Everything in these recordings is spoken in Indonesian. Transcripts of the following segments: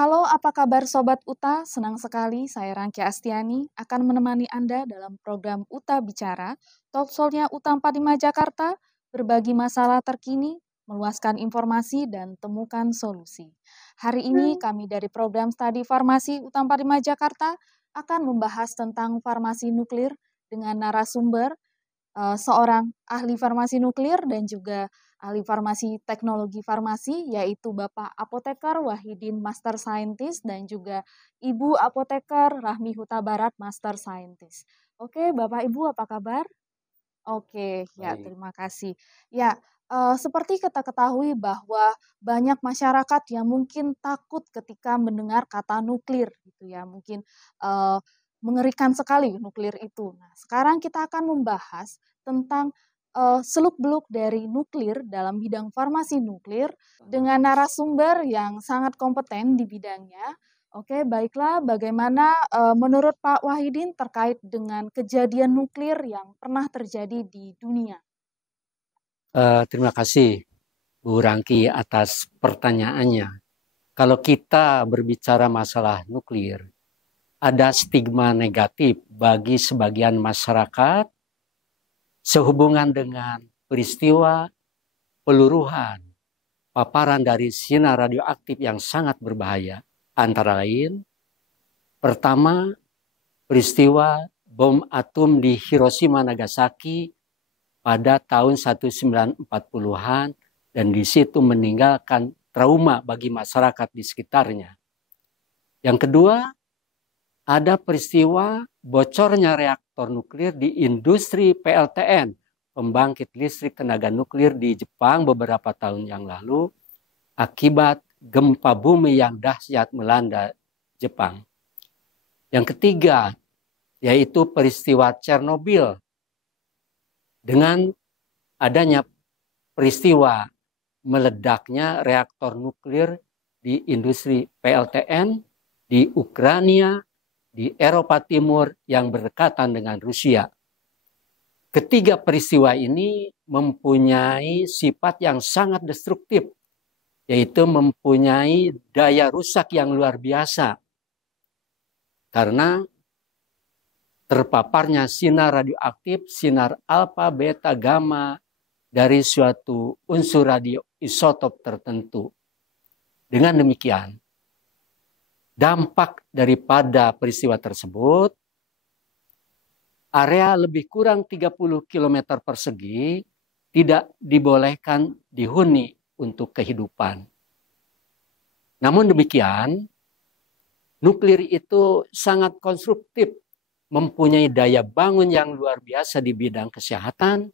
Halo, apa kabar Sobat Uta? Senang sekali saya Rangki Astiani akan menemani Anda dalam program Uta Bicara, talkshow-nya Uta 45 Jakarta, berbagi masalah terkini, meluaskan informasi, dan temukan solusi. Hari ini kami dari program Studi Farmasi Uta 45 Jakarta akan membahas tentang farmasi nuklir dengan narasumber seorang ahli farmasi nuklir dan juga ahli farmasi teknologi farmasi, yaitu Bapak Apoteker Wahidin Master Scientist dan juga Ibu Apoteker Rahmi Huta Barat Master Scientist. Oke, Bapak Ibu apa kabar? Oke, ya Baik. terima kasih. Ya, seperti kita ketahui bahwa banyak masyarakat yang mungkin takut ketika mendengar kata nuklir gitu ya, mungkin eee, mengerikan sekali nuklir itu. Nah, sekarang kita akan membahas tentang, seluk-beluk dari nuklir dalam bidang farmasi nuklir dengan narasumber yang sangat kompeten di bidangnya. Oke, baiklah. Bagaimana menurut Pak Wahidin terkait dengan kejadian nuklir yang pernah terjadi di dunia? Terima kasih Bu Rangki atas pertanyaannya. Kalau kita berbicara masalah nuklir, ada stigma negatif bagi sebagian masyarakat sehubungan dengan peristiwa peluruhan paparan dari sinar radioaktif yang sangat berbahaya. Antara lain, pertama, peristiwa bom atom di Hiroshima Nagasaki pada tahun 1940-an dan di situ meninggalkan trauma bagi masyarakat di sekitarnya. Yang kedua, ada peristiwa bocornya reaktor nuklir di industri PLTN, pembangkit listrik tenaga nuklir di Jepang beberapa tahun yang lalu akibat gempa bumi yang dahsyat melanda Jepang. Yang ketiga, yaitu peristiwa Chernobyl. Dengan adanya peristiwa meledaknya reaktor nuklir di industri PLTN di Ukraina, di Eropa Timur yang berdekatan dengan Rusia. Ketiga peristiwa ini mempunyai sifat yang sangat destruktif, yaitu mempunyai daya rusak yang luar biasa. Karena terpaparnya sinar radioaktif, sinar alfa, beta, gamma dari suatu unsur radioisotop tertentu. Dengan demikian, dampak daripada peristiwa tersebut, area lebih kurang 30 km persegi tidak dibolehkan dihuni untuk kehidupan. Namun demikian, nuklir itu sangat konstruktif, mempunyai daya bangun yang luar biasa di bidang kesehatan,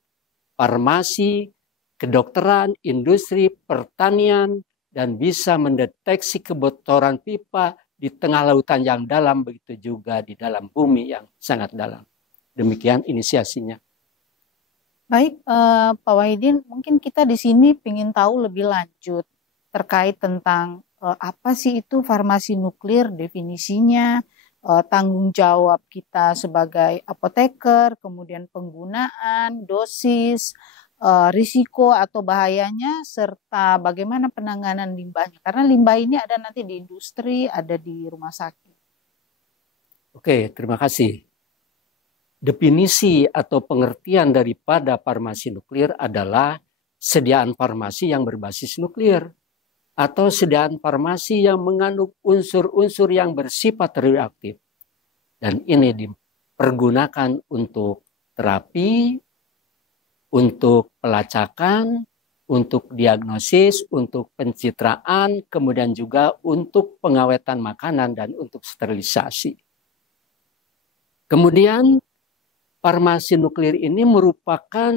farmasi, kedokteran, industri, pertanian, dan bisa mendeteksi kebocoran pipa di tengah lautan yang dalam, begitu juga di dalam bumi yang sangat dalam. Demikian inisiasinya. Baik, Pak Wahidin, mungkin kita di sini ingin tahu lebih lanjut terkait tentang apa sih itu farmasi nuklir, definisinya, tanggung jawab kita sebagai apoteker, kemudian penggunaan, dosis, risiko atau bahayanya, serta bagaimana penanganan limbahnya. Karena limbah ini ada nanti di industri, ada di rumah sakit. Oke, terima kasih. Definisi atau pengertian daripada farmasi nuklir adalah sediaan farmasi yang berbasis nuklir atau sediaan farmasi yang mengandung unsur-unsur yang bersifat radioaktif. Dan ini dipergunakan untuk terapi, untuk pelacakan, untuk diagnosis, untuk pencitraan, kemudian juga untuk pengawetan makanan dan untuk sterilisasi. Kemudian farmasi nuklir ini merupakan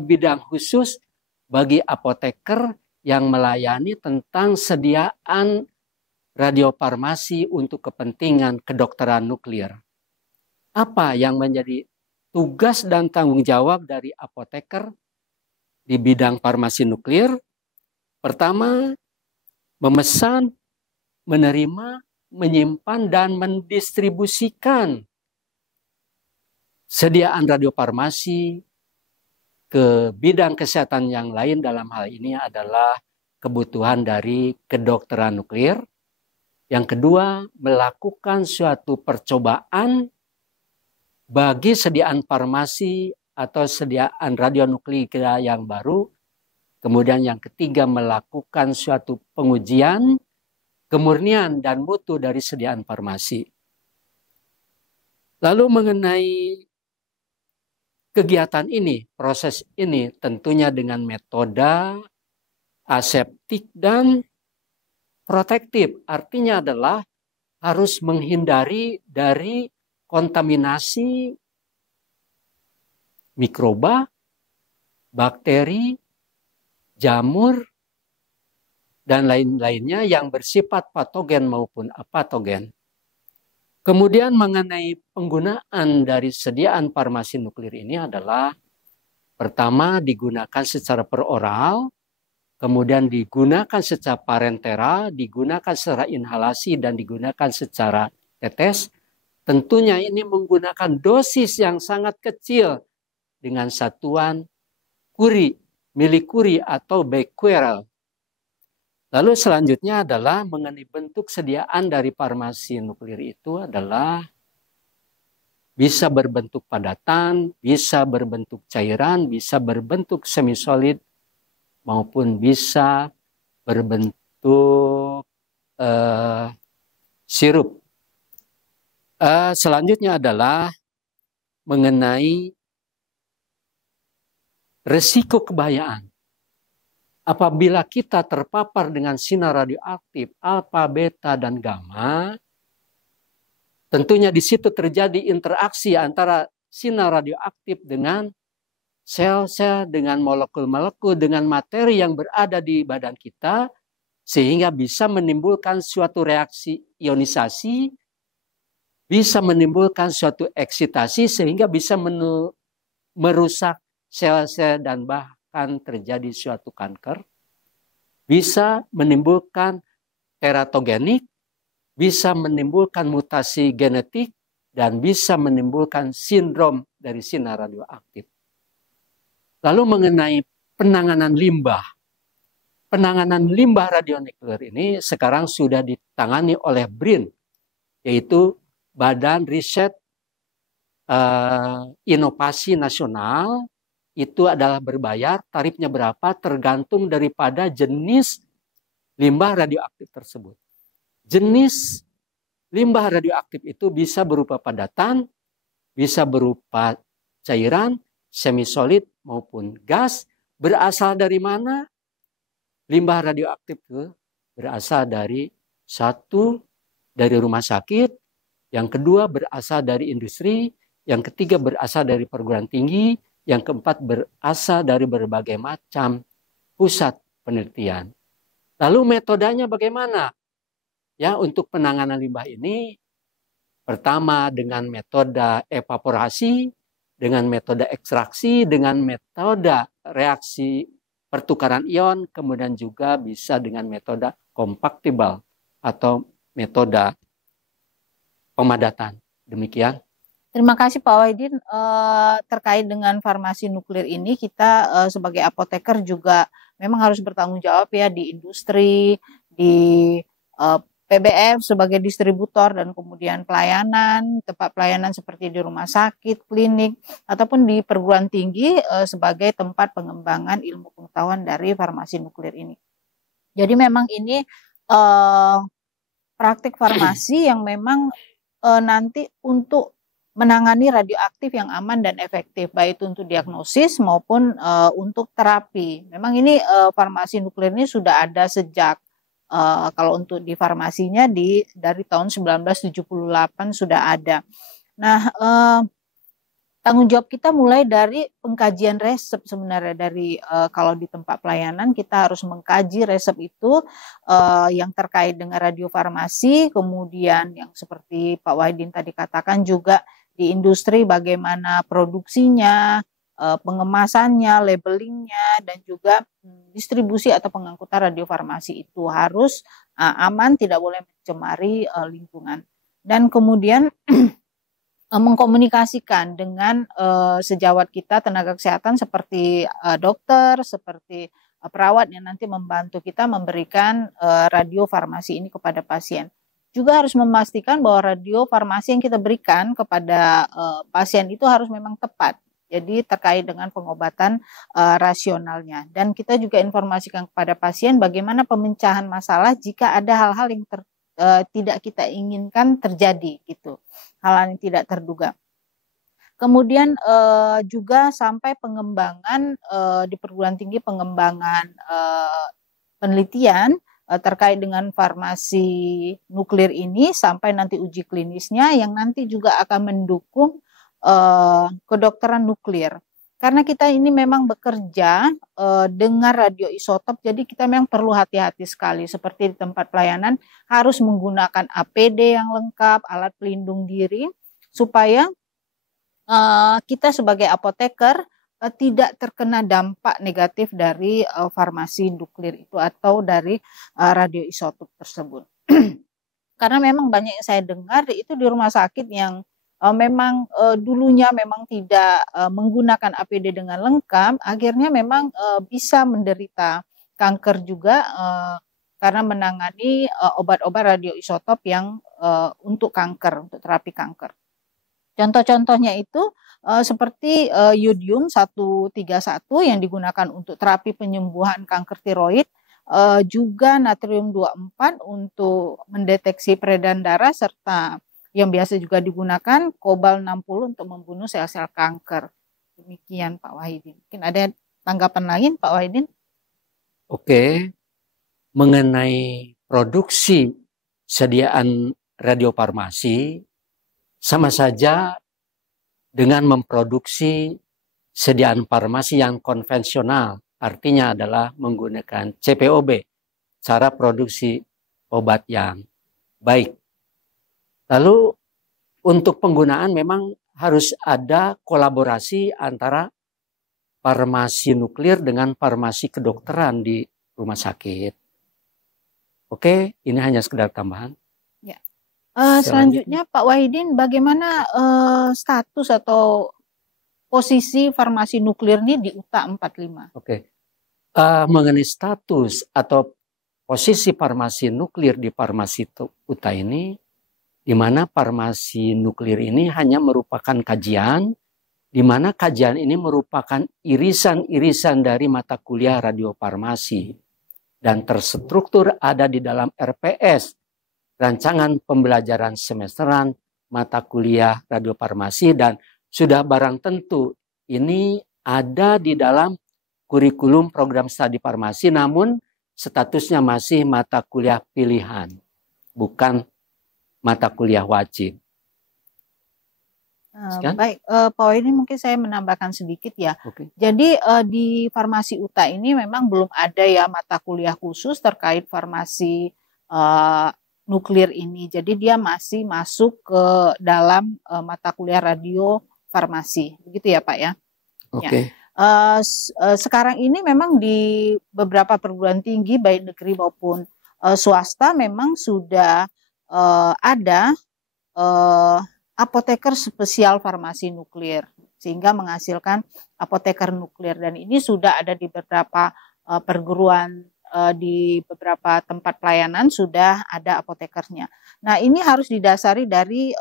bidang khusus bagi apoteker yang melayani tentang sediaan radiofarmasi untuk kepentingan kedokteran nuklir. Apa yang menjadi tugas dan tanggung jawab dari apoteker di bidang farmasi nuklir? Pertama, memesan, menerima, menyimpan, dan mendistribusikan sediaan radiofarmasi ke bidang kesehatan yang lain. Dalam hal ini adalah kebutuhan dari kedokteran nuklir, Yang kedua, melakukan suatu percobaan bagi sediaan farmasi atau sediaan radionuklir yang baru. Kemudian yang ketiga, melakukan suatu pengujian kemurnian dan mutu dari sediaan farmasi. Lalu mengenai kegiatan ini, proses ini tentunya dengan metode aseptik dan protektif. Artinya adalah harus menghindari dari kontaminasi mikroba, bakteri, jamur, dan lain-lainnya yang bersifat patogen maupun apatogen. Kemudian mengenai penggunaan dari sediaan farmasi nuklir ini adalah pertama digunakan secara peroral, kemudian digunakan secara parenteral, digunakan secara inhalasi, dan digunakan secara tetes. Tentunya ini menggunakan dosis yang sangat kecil dengan satuan Curie, milicurie atau becquerel. Lalu selanjutnya adalah mengenai bentuk sediaan dari farmasi nuklir itu adalah bisa berbentuk padatan, bisa berbentuk cairan, bisa berbentuk semisolid, maupun bisa berbentuk sirup. Selanjutnya adalah mengenai resiko kebahayaan. Apabila kita terpapar dengan sinar radioaktif alfa, beta, dan gamma, tentunya di situ terjadi interaksi antara sinar radioaktif dengan sel-sel, dengan molekul-molekul, dengan materi yang berada di badan kita, sehingga bisa menimbulkan suatu reaksi ionisasi, bisa menimbulkan suatu eksitasi, sehingga bisa merusak sel-sel dan bahkan terjadi suatu kanker, bisa menimbulkan teratogenik, bisa menimbulkan mutasi genetik, dan bisa menimbulkan sindrom dari sinar radioaktif. Lalu mengenai penanganan limbah. Penanganan limbah radionuklir ini sekarang sudah ditangani oleh BRIN, yaitu Badan Riset Inovasi Nasional. Itu adalah berbayar, tarifnya berapa tergantung daripada jenis limbah radioaktif tersebut. Jenis limbah radioaktif itu bisa berupa padatan, bisa berupa cairan, semisolid maupun gas. Berasal dari mana? Limbah radioaktif itu berasal dari satu, dari rumah sakit, yang kedua berasal dari industri, yang ketiga berasal dari perguruan tinggi, yang keempat berasal dari berbagai macam pusat penelitian. Lalu metodenya bagaimana? Ya, untuk penanganan limbah ini, pertama dengan metode evaporasi, dengan metode ekstraksi, dengan metode reaksi pertukaran ion, kemudian juga bisa dengan metode kompaktibel atau metode pemadatan. Demikian. Terima kasih Pak Wahidin. Terkait dengan farmasi nuklir ini, kita sebagai apoteker juga memang harus bertanggung jawab ya di industri, di PBF sebagai distributor, dan kemudian pelayanan, tempat pelayanan seperti di rumah sakit, klinik, ataupun di perguruan tinggi sebagai tempat pengembangan ilmu pengetahuan dari farmasi nuklir ini. Jadi memang ini praktik farmasi yang memang nanti untuk menangani radioaktif yang aman dan efektif, baik itu untuk diagnosis maupun untuk terapi. Memang ini farmasi nuklir ini sudah ada sejak kalau untuk di farmasinya dari tahun 1978 sudah ada. Nah, tanggung jawab kita mulai dari pengkajian resep sebenarnya dari kalau di tempat pelayanan kita harus mengkaji resep itu yang terkait dengan radiofarmasi, kemudian yang seperti Pak Wahidin tadi katakan juga di industri bagaimana produksinya, pengemasannya, labelingnya, dan juga distribusi atau pengangkutan radiofarmasi itu harus aman, tidak boleh mencemari lingkungan. Dan kemudian mengkomunikasikan dengan sejawat kita tenaga kesehatan seperti dokter, seperti perawat yang nanti membantu kita memberikan radiofarmasi ini kepada pasien. juga harus memastikan bahwa radiofarmasi yang kita berikan kepada pasien itu harus memang tepat. Jadi terkait dengan pengobatan rasionalnya. Dan kita juga informasikan kepada pasien bagaimana pemecahan masalah jika ada hal-hal yang tidak kita inginkan terjadi gitu. Hal-hal yang tidak terduga. Kemudian juga sampai pengembangan di perguruan tinggi, pengembangan penelitian terkait dengan farmasi nuklir ini sampai nanti uji klinisnya yang nanti juga akan mendukung kedokteran nuklir. Karena kita ini memang bekerja dengan radioisotop, jadi kita memang perlu hati-hati sekali. Seperti di tempat pelayanan harus menggunakan APD yang lengkap, alat pelindung diri, supaya kita sebagai apoteker tidak terkena dampak negatif dari farmasi nuklir itu atau dari radioisotop tersebut. Karena memang banyak yang saya dengar itu di rumah sakit yang memang dulunya memang tidak menggunakan APD dengan lengkap, akhirnya memang bisa menderita kanker juga karena menangani obat-obat radioisotop yang untuk kanker, untuk terapi kanker. Contoh-contohnya itu seperti yodium 131 yang digunakan untuk terapi penyembuhan kanker tiroid, juga natrium 24 untuk mendeteksi peredaran darah, serta yang biasa juga digunakan kobal 60 untuk membunuh sel-sel kanker. Demikian Pak Wahidin. Mungkin ada tanggapan lain Pak Wahidin? Oke, mengenai produksi sediaan radiofarmasi, sama saja dengan memproduksi sediaan farmasi yang konvensional, artinya adalah menggunakan CPOB, cara produksi obat yang baik. Lalu untuk penggunaan memang harus ada kolaborasi antara farmasi nuklir dengan farmasi kedokteran di rumah sakit. Oke, ini hanya sekedar tambahan. Ya. Selanjutnya Pak Wahidin, bagaimana status atau posisi farmasi nuklir ini di UTA 45? Oke, mengenai status atau posisi farmasi nuklir di farmasi UTA ini, di mana farmasi nuklir ini hanya merupakan kajian, di mana kajian ini merupakan irisan-irisan dari mata kuliah radiofarmasi dan terstruktur ada di dalam RPS, rancangan pembelajaran semesteran mata kuliah radiofarmasi, dan sudah barang tentu ini ada di dalam kurikulum program studi farmasi, namun statusnya masih mata kuliah pilihan, bukan mata kuliah wajib. Baik, Pak Wahidin, mungkin saya menambahkan sedikit ya. Okay. Jadi di farmasi UTA ini memang belum ada ya mata kuliah khusus terkait farmasi nuklir ini. Jadi dia masih masuk ke dalam mata kuliah radiofarmasi, begitu ya Pak ya? Oke. Okay. Ya. Sekarang ini memang di beberapa perguruan tinggi baik negeri maupun swasta memang sudah ada apoteker spesial farmasi nuklir, sehingga menghasilkan apoteker nuklir, dan ini sudah ada di beberapa perguruan, di beberapa tempat pelayanan sudah ada apotekernya. Nah, ini harus didasari dari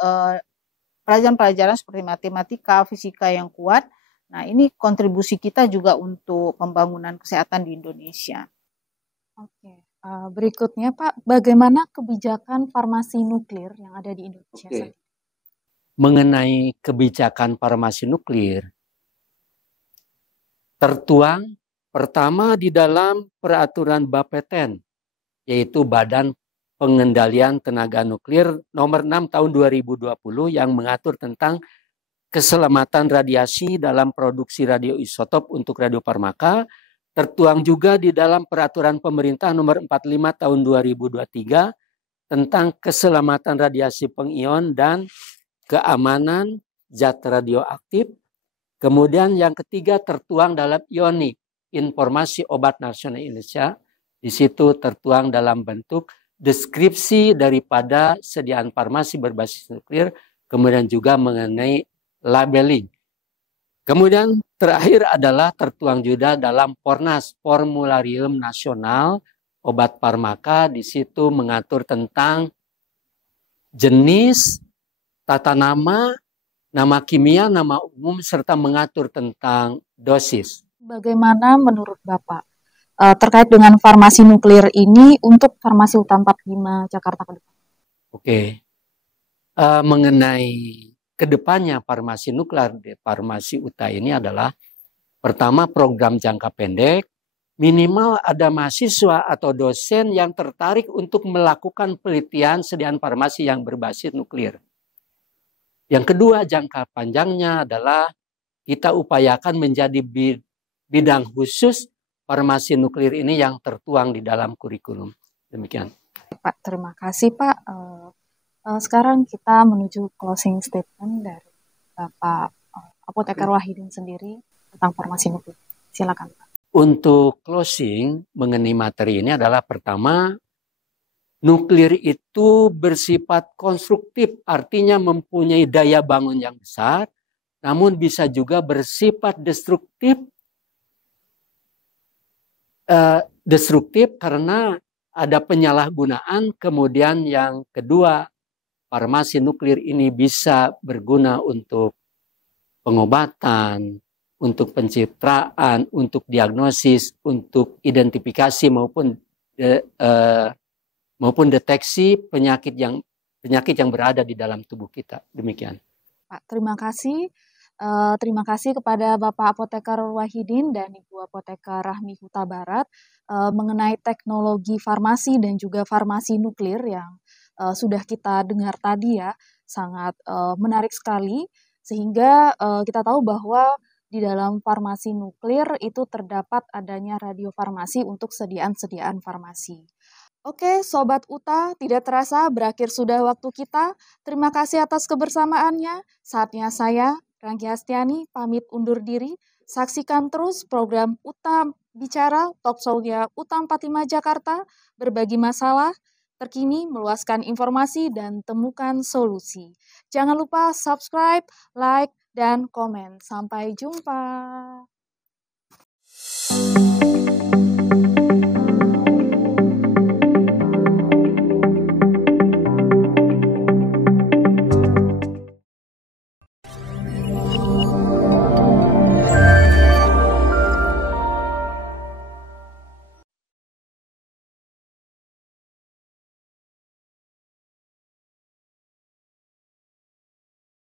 pelajaran-pelajaran seperti matematika, fisika yang kuat. Nah, ini kontribusi kita juga untuk pembangunan kesehatan di Indonesia. Oke. Berikutnya Pak, bagaimana kebijakan farmasi nuklir yang ada di Indonesia? Oke. Mengenai kebijakan farmasi nuklir, tertuang pertama di dalam peraturan Bapeten, yaitu Badan Pengendalian Tenaga Nuklir nomor 6 tahun 2020 yang mengatur tentang keselamatan radiasi dalam produksi radioisotop untuk radiofarmaka. Tertuang juga di dalam peraturan pemerintah nomor 45 tahun 2023 tentang keselamatan radiasi pengion dan keamanan zat radioaktif. Kemudian yang ketiga tertuang dalam IONIQ, Informasi Obat Nasional Indonesia. Di situ tertuang dalam bentuk deskripsi daripada sediaan farmasi berbasis nuklir, kemudian juga mengenai labeling. Kemudian terakhir adalah tertuang juga dalam Fornas, Formularium Nasional Obat Farmaka. Di situ mengatur tentang jenis, tata nama, nama kimia, nama umum, serta mengatur tentang dosis. Bagaimana menurut Bapak terkait dengan farmasi nuklir ini untuk farmasi UTA 45 Jakarta ke depan? Oke. Mengenai kedepannya farmasi nuklir di farmasi UTA ini adalah pertama program jangka pendek, minimal ada mahasiswa atau dosen yang tertarik untuk melakukan penelitian sediaan farmasi yang berbasis nuklir. Yang kedua, jangka panjangnya adalah kita upayakan menjadi bidang khusus farmasi nuklir ini yang tertuang di dalam kurikulum. Demikian. Pak, terima kasih Pak. Sekarang kita menuju closing statement dari Bapak Apoteker Wahidin sendiri tentang farmasi nuklir. Silakan Pak. Untuk closing mengenai materi ini adalah pertama, nuklir itu bersifat konstruktif, artinya mempunyai daya bangun yang besar, namun bisa juga bersifat destruktif. Destruktif karena ada penyalahgunaan. Kemudian yang kedua, farmasi nuklir ini bisa berguna untuk pengobatan, untuk pencitraan, untuk diagnosis, untuk identifikasi maupun deteksi penyakit yang berada di dalam tubuh kita. Demikian. Pak, terima kasih. Terima kasih kepada Bapak Apoteker Wahidin dan Ibu Apoteker Rahmi Huta Barat mengenai teknologi farmasi dan juga farmasi nuklir yang sudah kita dengar tadi ya, sangat menarik sekali sehingga kita tahu bahwa di dalam farmasi nuklir itu terdapat adanya radiofarmasi untuk sediaan-sediaan farmasi. Oke, Sobat UTA, tidak terasa berakhir sudah waktu kita. Terima kasih atas kebersamaannya. Saatnya saya, Rangki Astiani, pamit undur diri. Saksikan terus program UTA Bicara, Talk Show-nya UTA 45 Jakarta, berbagi masalah, terkini, meluaskan informasi, dan temukan solusi. Jangan lupa subscribe, like, dan komen. Sampai jumpa.